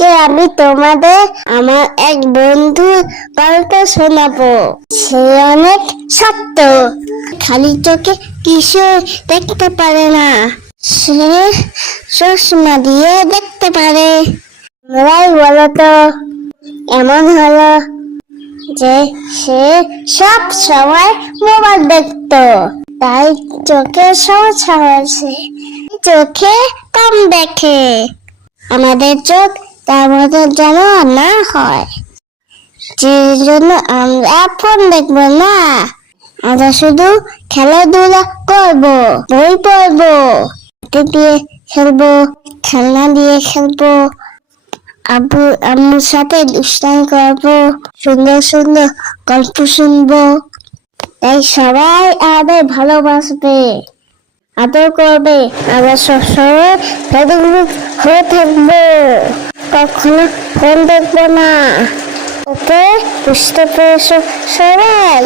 আজকে আমি তোমাদের আমার এক বন্ধুর গল্প শোনাবো। সে অনেক সত্য, খালি চোখে কিছু দেখতে পারে না, সে চশমা দিয়ে দেখতে পারে। তোমরাই বলো তো, এমন হলো যে সে সব সময় মোবাইল দেখতো, তাই চোখে সমস্যা হয়েছে, চোখে কম দেখে। আমাদের চোখ তার মতো যেন না হয়, যে জন্য আমরা ফোন দেখবো না, আমরা শুধু খেলাধুলা করবো, বই পড়বো, হাতে দিয়ে খেলবো, খেলনা দিয়ে খেলবো, আব্বু আম্মুর সাথে দুষ্টামি করবো, সুন্দর সুন্দর গল্প শুনবো। তাই সবাই আমাদের ভালোবাসবে, আদর করবে, আমরা সবসময় হয়ে থাকবো, কখনো ফোন দেখবো না। ওকে, বুঝতে পেরেছো সবাই?